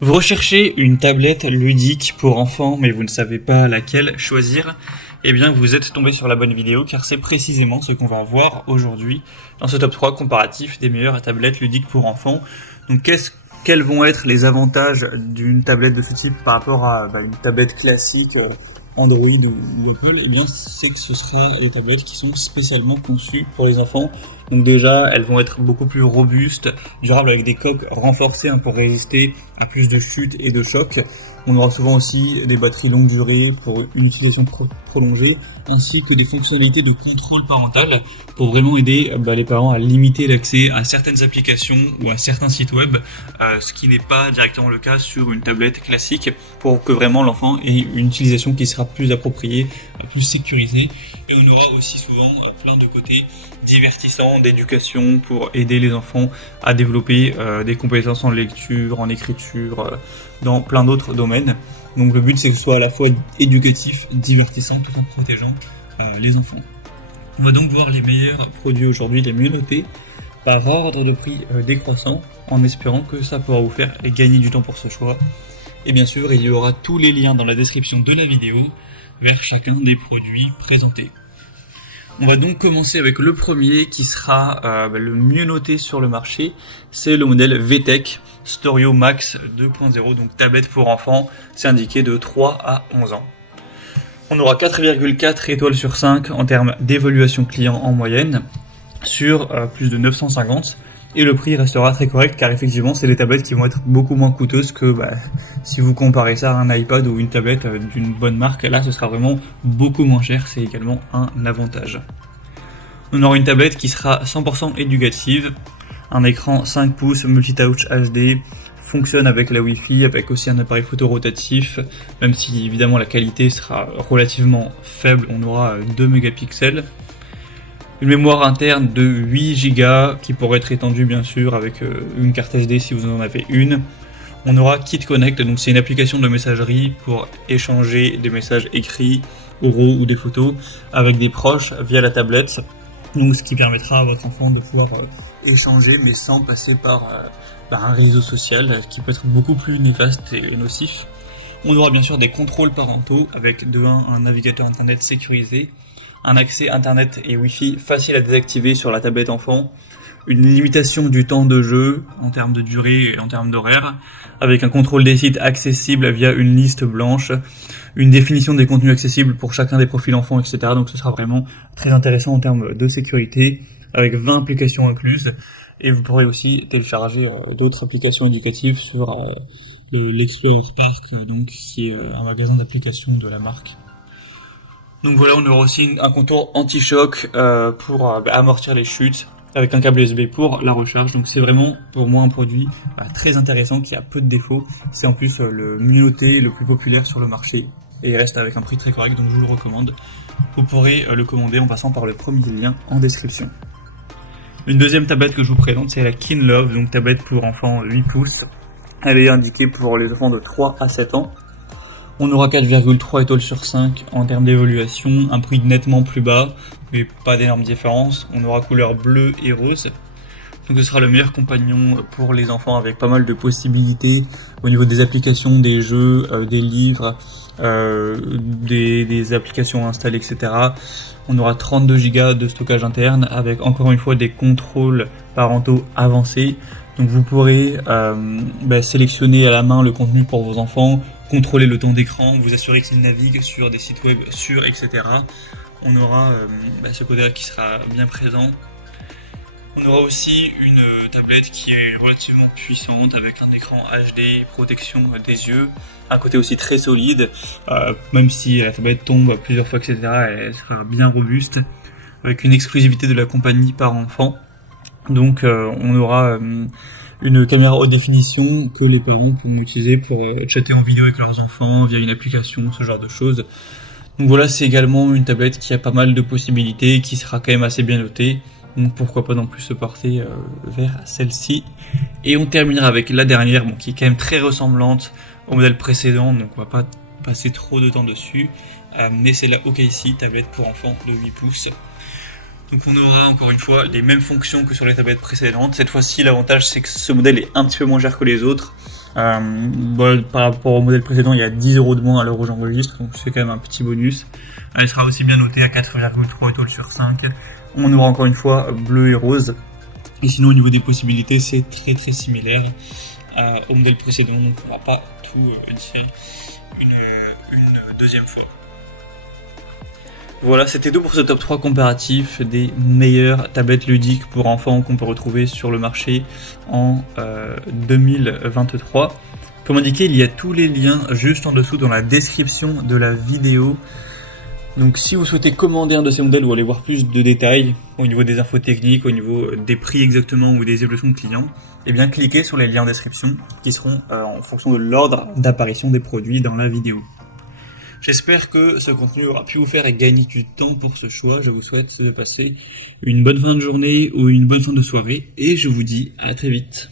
Vous recherchez une tablette ludique pour enfants, mais vous ne savez pas laquelle choisir? Eh bien, vous êtes tombé sur la bonne vidéo, car c'est précisément ce qu'on va voir aujourd'hui dans ce top 3 comparatif des meilleures tablettes ludiques pour enfants. Donc, quels vont être les avantages d'une tablette de ce type par rapport à une tablette classique Android ou Apple? Eh bien, c'est que ce sera les tablettes qui sont spécialement conçues pour les enfants. Donc déjà, elles vont être beaucoup plus robustes, durables, avec des coques renforcées pour résister à plus de chutes et de chocs. On aura souvent aussi des batteries longue durée pour une utilisation prolongée, ainsi que des fonctionnalités de contrôle parental pour vraiment aider les parents à limiter l'accès à certaines applications ou à certains sites web, ce qui n'est pas directement le cas sur une tablette classique, pour que vraiment l'enfant ait une utilisation qui sera plus appropriée, plus sécurisée. Et on aura aussi souvent plein de côtés divertissants d'éducation pour aider les enfants à développer des compétences en lecture, en écriture, dans plein d'autres domaines. Donc le but c'est que ce soit à la fois éducatif, divertissant, tout en protégeant les enfants. On va donc voir les meilleurs produits aujourd'hui, les mieux notés, par ordre de prix décroissant, en espérant que ça pourra vous faire gagner du temps pour ce choix. Et bien sûr, il y aura tous les liens dans la description de la vidéo vers chacun des produits présentés. On va donc commencer avec le premier qui sera le mieux noté sur le marché, c'est le modèle VTech Storio Max 2.0, donc tablette pour enfants, c'est indiqué de 3 à 11 ans. On aura 4,4 étoiles sur 5 en termes d'évaluation client en moyenne, sur plus de 950, et le prix restera très correct car effectivement c'est des tablettes qui vont être beaucoup moins coûteuses que si vous comparez ça à un iPad ou une tablette d'une bonne marque. Là ce sera vraiment beaucoup moins cher, c'est également un avantage. On aura une tablette qui sera 100% éducative, un écran 5 pouces multitouch HD, fonctionne avec la Wi-Fi, avec aussi un appareil photo rotatif, même si évidemment la qualité sera relativement faible, on aura 2 mégapixels. Une mémoire interne de 8 Go qui pourrait être étendue bien sûr avec une carte SD si vous en avez une. On aura KitConnect, donc c'est une application de messagerie pour échanger des messages écrits, oraux ou des photos avec des proches via la tablette. Donc ce qui permettra à votre enfant de pouvoir échanger mais sans passer par un réseau social qui peut être beaucoup plus néfaste et nocif. On aura bien sûr des contrôles parentaux avec de 1 un navigateur internet sécurisé, un accès internet et wifi facile à désactiver sur la tablette enfant, une limitation du temps de jeu en termes de durée et en termes d'horaire, avec un contrôle des sites accessible via une liste blanche, une définition des contenus accessibles pour chacun des profils enfants, etc. Donc ce sera vraiment très intéressant en termes de sécurité, avec 20 applications incluses, et vous pourrez aussi télécharger d'autres applications éducatives sur l'Explorer Spark, donc qui est un magasin d'applications de la marque. Donc voilà, on aura aussi un contour anti-choc pour amortir les chutes, avec un câble USB pour la recharge. Donc c'est vraiment pour moi un produit très intéressant qui a peu de défauts. C'est en plus le mieux noté, le plus populaire sur le marché, et il reste avec un prix très correct, donc je vous le recommande. Vous pourrez le commander en passant par le premier lien en description. Une deuxième tablette que je vous présente, c'est la KinLove, donc tablette pour enfants 8 pouces. Elle est indiquée pour les enfants de 3 à 7 ans. On aura 4,3 étoiles sur 5 en termes d'évaluation, un prix nettement plus bas, mais pas d'énorme différence. On aura couleur bleue et rose. Donc ce sera le meilleur compagnon pour les enfants, avec pas mal de possibilités au niveau des applications, des jeux, des livres, des applications installées, etc. On aura 32 Go de stockage interne avec encore une fois des contrôles parentaux avancés. Donc vous pourrez sélectionner à la main le contenu pour vos enfants, contrôler le temps d'écran, vous assurer qu'ils naviguent sur des sites web sûrs, etc. On aura ce côté-là qui sera bien présent. On aura aussi une tablette qui est relativement puissante avec un écran HD, protection des yeux, un côté aussi très solide, même si la tablette tombe plusieurs fois, etc. Elle sera bien robuste, avec une exclusivité de la compagnie par enfant. Donc on aura une caméra haute définition que les parents pourront utiliser pour chatter en vidéo avec leurs enfants via une application, ce genre de choses. Donc voilà, c'est également une tablette qui a pas mal de possibilités, qui sera quand même assez bien notée. Donc pourquoi pas non plus se porter vers celle-ci. Et on terminera avec la dernière, qui est quand même très ressemblante au modèle précédent, donc on va pas passer trop de temps dessus. Mais c'est la OKC, tablette pour enfants de 8 pouces. Donc on aura encore une fois les mêmes fonctions que sur les tablettes précédentes. Cette fois-ci, l'avantage c'est que ce modèle est un petit peu moins cher que les autres. Par rapport au modèle précédent, il y a 10 € de moins à l'heure où j'enregistre, donc c'est quand même un petit bonus. Elle sera aussi bien notée à 4,3 étoiles sur 5. On aura encore une fois bleu et rose. Et sinon, au niveau des possibilités, c'est très similaire au modèle précédent, donc on ne va pas tout dire une deuxième fois. Voilà, c'était tout pour ce top 3 comparatif des meilleures tablettes ludiques pour enfants qu'on peut retrouver sur le marché en 2023. Comme indiqué, il y a tous les liens juste en dessous dans la description de la vidéo. Donc si vous souhaitez commander un de ces modèles ou aller voir plus de détails au niveau des infos techniques, au niveau des prix exactement ou des évolutions de clients, eh bien cliquez sur les liens en description qui seront en fonction de l'ordre d'apparition des produits dans la vidéo. J'espère que ce contenu aura pu vous faire gagner du temps pour ce choix. Je vous souhaite de passer une bonne fin de journée ou une bonne fin de soirée et je vous dis à très vite.